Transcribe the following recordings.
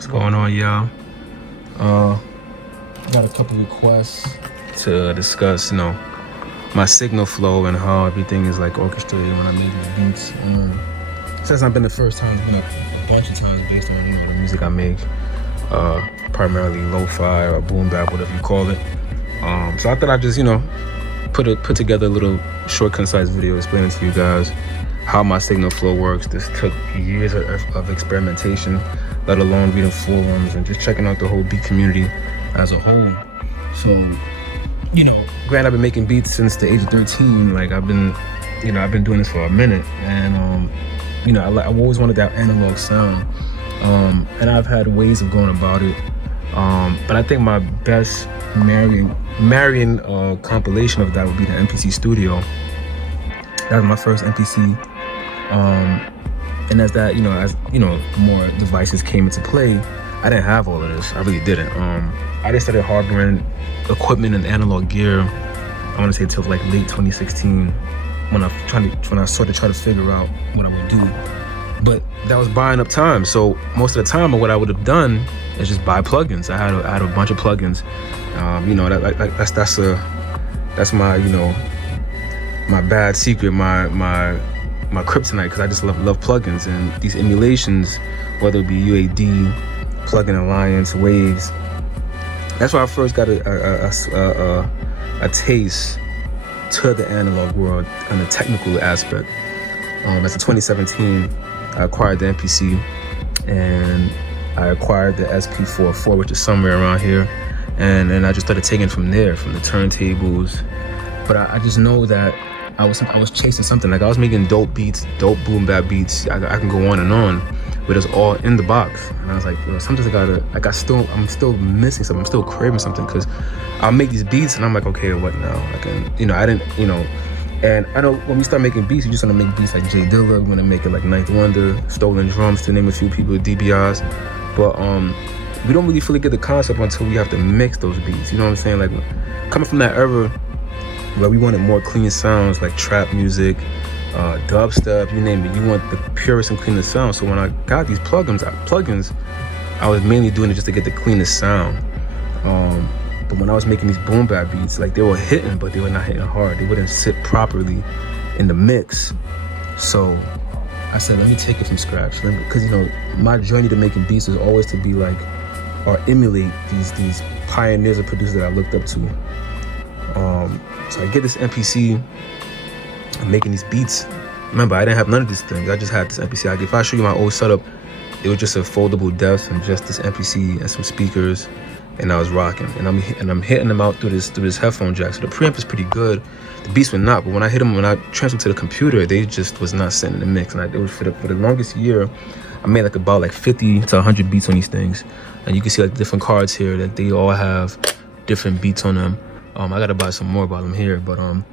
What's going on, y'all? Got a couple requests to discuss, my signal flow and how everything is like orchestrated when I make these beats. Since not been the first time, it's been a bunch of times based on the music I make, primarily lo-fi or boom bap, whatever you call it. So I thought I'd just put together a little short, concise video explaining to you guys how my signal flow works. This took years of experimentation, let alone reading forums and just checking out the whole beat community as a whole. So, granted, I've been making beats since the age of 13. Like I've been doing this for a minute, and I always wanted that analog sound, and I've had ways of going about it. But I think my best marrying compilation of that would be the MPC Studio. That was my first MPC, and as more devices came into play, I didn't have all of this. I really didn't. I just started harboring equipment and analog gear, I want to say till like late 2016, when I sort of tried to figure out what I would do. But that was buying up time. So most of the time, what I would have done is just buy plugins. I had a bunch of plugins. That's my my bad secret, my kryptonite, because I just love plugins and these emulations, whether it be UAD, Plugin Alliance, Waves. That's why I first got a taste to the analog world and the technical aspect. That's in 2017. I acquired the MPC, and I acquired the SP44, which is somewhere around here, and then I just started taking from there, from the turntables. But I just know that I was chasing something. Like I was making dope beats, dope boom bap beats. I can go on and on, but it's all in the box. And I was like, sometimes I'm still missing something. I'm still craving something, because I'll make these beats and I'm like, okay, what now? And I know when we start making beats, you just want to make beats like Jay Dilla. We want to make it like Ninth Wonder, Stolen Drums, to name a few people, DBIs. But we don't really fully get the concept until we have to mix those beats. You know what I'm saying? Like coming from that era where we wanted more clean sounds, like trap music, dubstep, you name it. You want the purest and cleanest sound. So when I got these plugins, I was mainly doing it just to get the cleanest sound. But when I was making these boom bap beats, like they were hitting, but they were not hitting hard. They wouldn't sit properly in the mix. So I said, let me take it from scratch. Because my journey to making beats is always to be like, or emulate these pioneers and producers that I looked up to. So I get this MPC, I'm making these beats. Remember, I didn't have none of these things. I just had this MPC. If I show you my old setup, it was just a foldable desk and just this MPC and some speakers, and I was rocking. And I'm hitting them out through this headphone jack. So the preamp is pretty good. The beats were not, but when I transferred to the computer, they just was not sitting in the mix. And it was for the longest year, I made about 50 to 100 beats on these things. And you can see like different cards here that they all have different beats on them. I gotta buy some more about them here, but and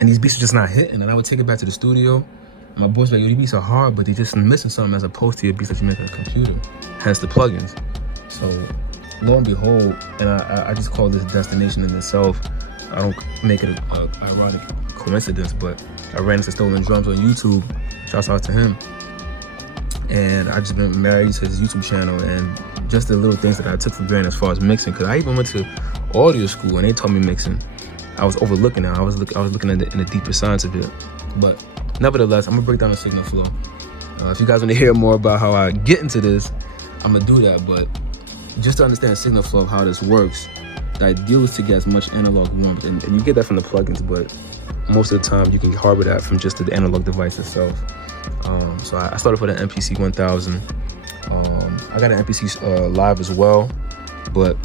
these beats are just not hitting. And I would take it back to the studio, and my boys were like, yo, these beats are hard, but they're just missing something, as opposed to your beats that you make on a computer, hence the plugins. So lo and behold, and I just call this destination in itself. I don't make it a ironic coincidence, but I ran into Stolen Drums on YouTube. Shouts out to him. And I just been married to his YouTube channel, and just the little things that I took for granted as far as mixing, because I even went to audio school and they taught me mixing. I was overlooking it. I was looking at it in the deeper science of it. But nevertheless, I'm gonna break down the signal flow. If you guys want to hear more about how I get into this, I'm gonna do that. But just to understand signal flow, how this works, the ideal is to get as much analog warmth, and you get that from the plugins, but most of the time you can harbor that from just the analog device itself. So I started with an MPC 1000. I got an MPC live as well, but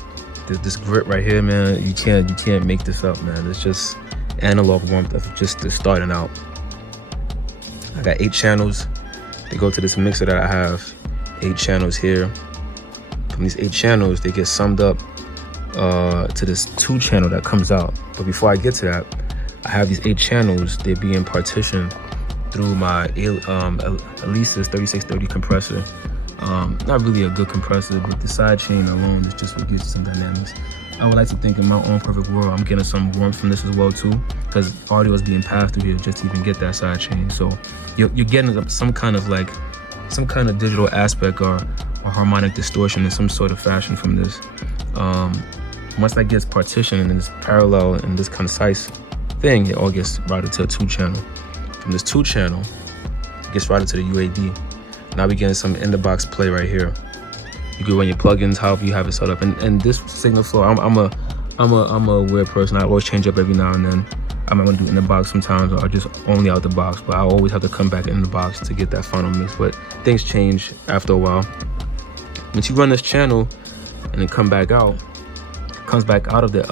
this grit right here, man, you can't make this up, man. It's just analog warmth of just starting out. I got 8 channels. They go to this mixer that I have. 8 channels here. From these 8 channels, they get summed up to this 2 channel that comes out. But before I get to that, I have these 8 channels. They're being partitioned through my Alesis 3630 compressor. Not really a good compressor, but the side chain alone is just what gives you some dynamics. I would like to think in my own perfect world, I'm getting some warmth from this as well too, because audio is being passed through here just to even get that side chain. So you're getting some kind of digital aspect or or harmonic distortion in some sort of fashion from this. Once that gets partitioned and is parallel and this concise thing, it all gets routed to a 2-channel. From this 2-channel, it gets routed to the UAD. Now we get some in-the-box play right here. You can run your plugins however you have it set up. And this signal flow, I'm a weird person. I always change up every now and then. I might want to do in the box sometimes, or just only out the box. But I always have to come back in the box to get that final mix. But things change after a while. Once you run this channel and then come back out, it comes back out of the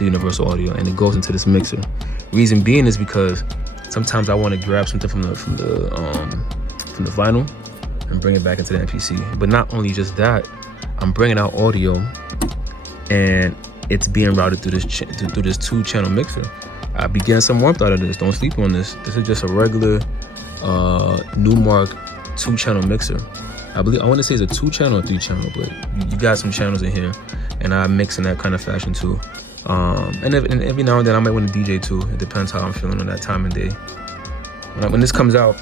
universal audio and it goes into this mixer. Reason being is because sometimes I want to grab something from the vinyl and bring it back into the MPC. But not only just that, I'm bringing out audio and it's being routed through this 2-channel mixer. I be getting some warmth out of this. Don't sleep on this. This is just a regular Numark 2-channel mixer. I want to say it's a 2-channel or 3-channel, but you got some channels in here, and I mix in that kind of fashion too. And every now and then I might want to DJ too. It depends how I'm feeling on that time and day. When this comes out,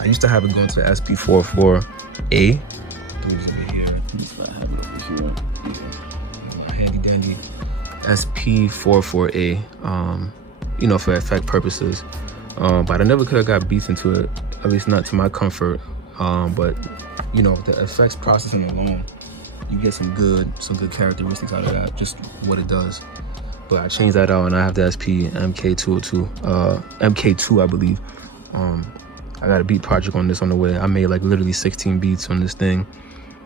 I used to have it going to the SP44A. Over here. I have it over here. Yeah. Handy dandy SP44A. You know, for effect purposes. But I never could have got beats into it, at least not to my comfort. But you know, the effects processing alone, you get some good characteristics out of that, just what it does. But I changed that out and I have the SP MK202, MK2 I believe. I got a beat project on this on the way. I made like literally 16 beats on this thing,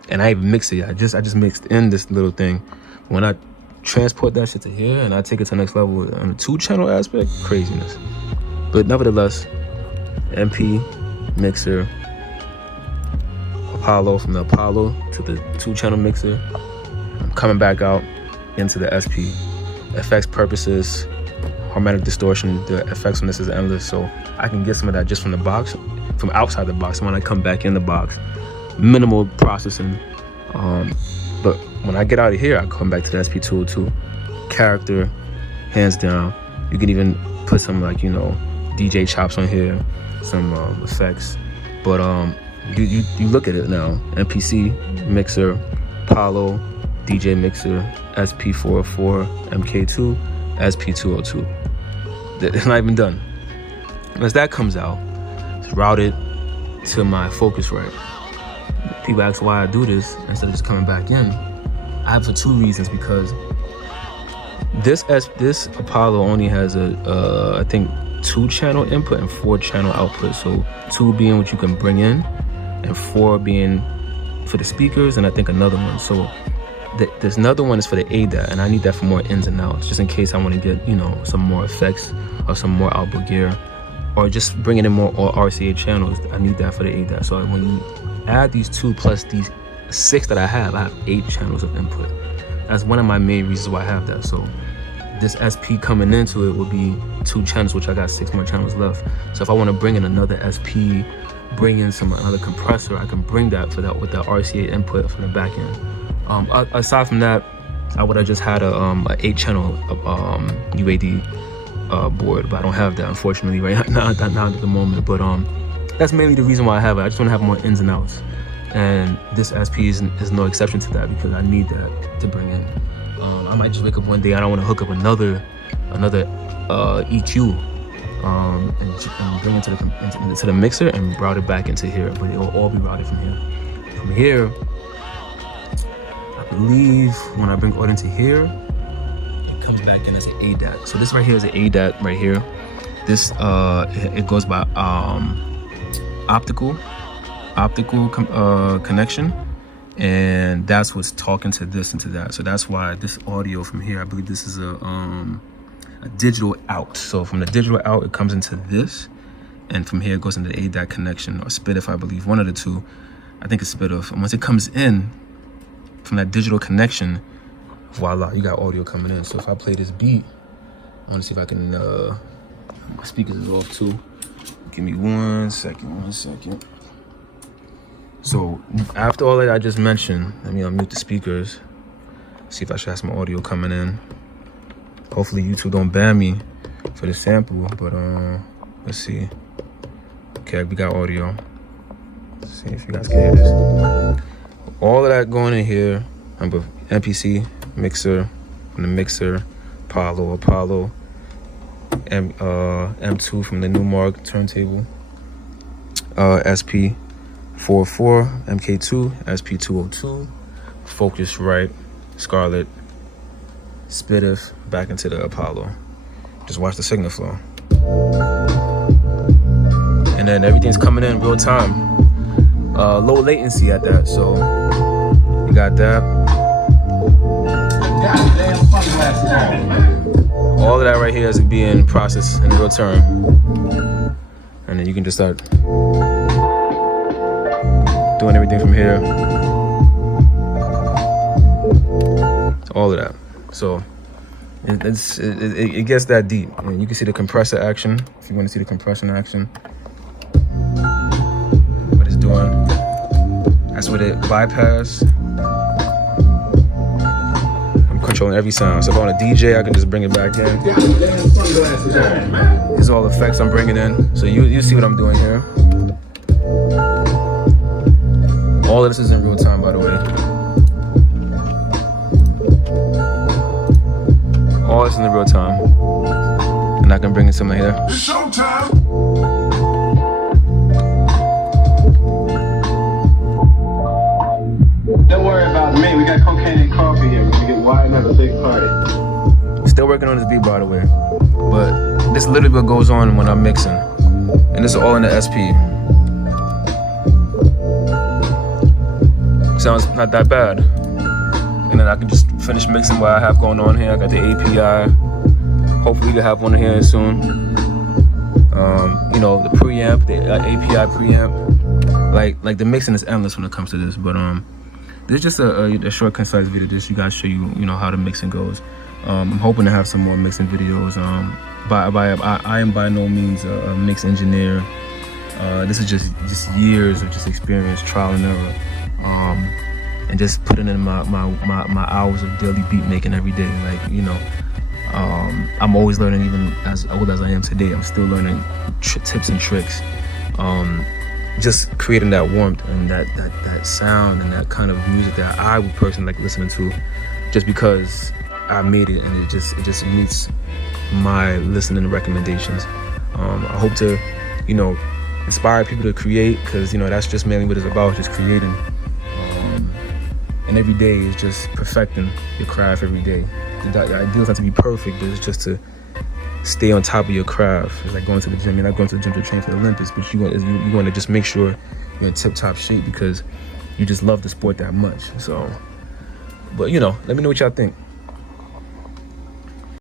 and I even mixed it. I just mixed in this little thing. When I transport that shit to here and I take it to the next level on the 2-channel aspect, craziness. But nevertheless, MP mixer, Apollo, from the Apollo to the 2-channel mixer. I'm coming back out into the SP. Effects purposes, harmonic distortion, the effects on this is endless, so I can get some of that just from the box, from outside the box. When I come back in the box, minimal processing. But when I get out of here, I come back to the SP202. Character, hands down. You can even put some, like, you know, DJ chops on here, some effects. But you look at it now. MPC mixer, Apollo, DJ mixer, SP404, MK2, SP202. It's not even done. Once that comes out, it's routed to my Focusrite. People ask why I do this instead of just coming back in. I have for 2 reasons, because this Apollo only has I think 2-channel input and 4-channel output. So 2 being what you can bring in, and 4 being for the speakers, and I think another one. So there's another one is for the ADAT, and I need that for more ins and outs, just in case I want to get, you know, some more effects or some more output gear, or just bringing in more RCA channels. I need that for the ADAT. So when you add these 2 plus these 6 that I have 8 channels of input. That's one of my main reasons why I have that. So this SP coming into it will be 2 channels, which I got 6 more channels left. So if I want to bring in another SP, bring in another compressor, I can bring that for that with the RCA input from the back end. Aside from that, I would have just had a 8-channel UAD board, but I don't have that, unfortunately, right now at the moment. But that's mainly the reason why I have it. I just want to have more ins and outs, and this SP is no exception to that, because I need that to bring in. I might just wake up one day, I don't want to hook up another EQ and bring it to the mixer and route it back into here, but it will all be routed from here. From here, I believe when I bring audio into here, it comes back in as an ADAT. So this right here is an ADAT right here. This it goes by optical connection, and that's what's talking to this and to that. So that's why this audio from here, I believe this is a digital out. So from the digital out, it comes into this, and from here it goes into the ADAT connection, or SPDIF, I believe, one of the two. I think it's SPDIF. And once it comes in from that digital connection, voila, you got audio coming in. So if I play this beat, I want to see if I can, my speakers is off too. Give me 1 second. So after all that I just mentioned, let me unmute the speakers, see if I should have some audio coming in. Hopefully YouTube don't ban me for the sample, but let's see. Okay, we got audio. Let's see if you guys can hear this. All of that going in here. Remember, MPC mixer, from the mixer, Apollo, M2 from the Newmark turntable, SP44, MK2, SP202, Focusrite, Scarlett, Spitif, back into the Apollo. Just watch the signal flow. And then everything's coming in real time. Low latency at that, so you got that. All of that right here is being processed in real time. And then you can just start doing everything from here. All of that. So it gets that deep. And you can see the compressor action if you want to see the compression action. What it's doing. That's what it bypass. I'm controlling every sound. So if I want a DJ, I can just bring it back in. These are all effects I'm bringing in. So you see what I'm doing here. All of this is in real time, by the way. All this is in real time. And I can bring in something here. It's showtime! Don't worry about me. We got cocaine and coffee here. We're gonna get wired and have a big party. Still working on this beat, by the way. But this is literally what goes on when I'm mixing. And this is all in the SP. Sounds not that bad. And then I can just finish mixing what I have going on here. I got the API. Hopefully we can have one here soon. You know, the preamp, the API preamp. Like the mixing is endless when it comes to this. But this is just a short, concise video. Just you guys show you know how the mixing goes. I'm hoping to have some more mixing videos. I am by no means a mix engineer. This is just years of just experience, trial and error. And just putting in my hours of daily beat making every day. Like, you know, I'm always learning. Even as old as I am today, I'm still learning tips and tricks. Just creating that warmth and that sound and that kind of music that I would personally like listening to, just because I made it and it just meets my listening recommendations. I hope to, you know, inspire people to create, because you know that's just mainly what it's about, just creating. And every day is just perfecting your craft every day. The ideal is not to be perfect, but it's just to stay on top of your craft. It's like going to the gym. You're not going to the gym to train for the Olympics, but you want to just make sure you're in tip-top shape because you just love the sport that much. So, but you know, let me know what y'all think.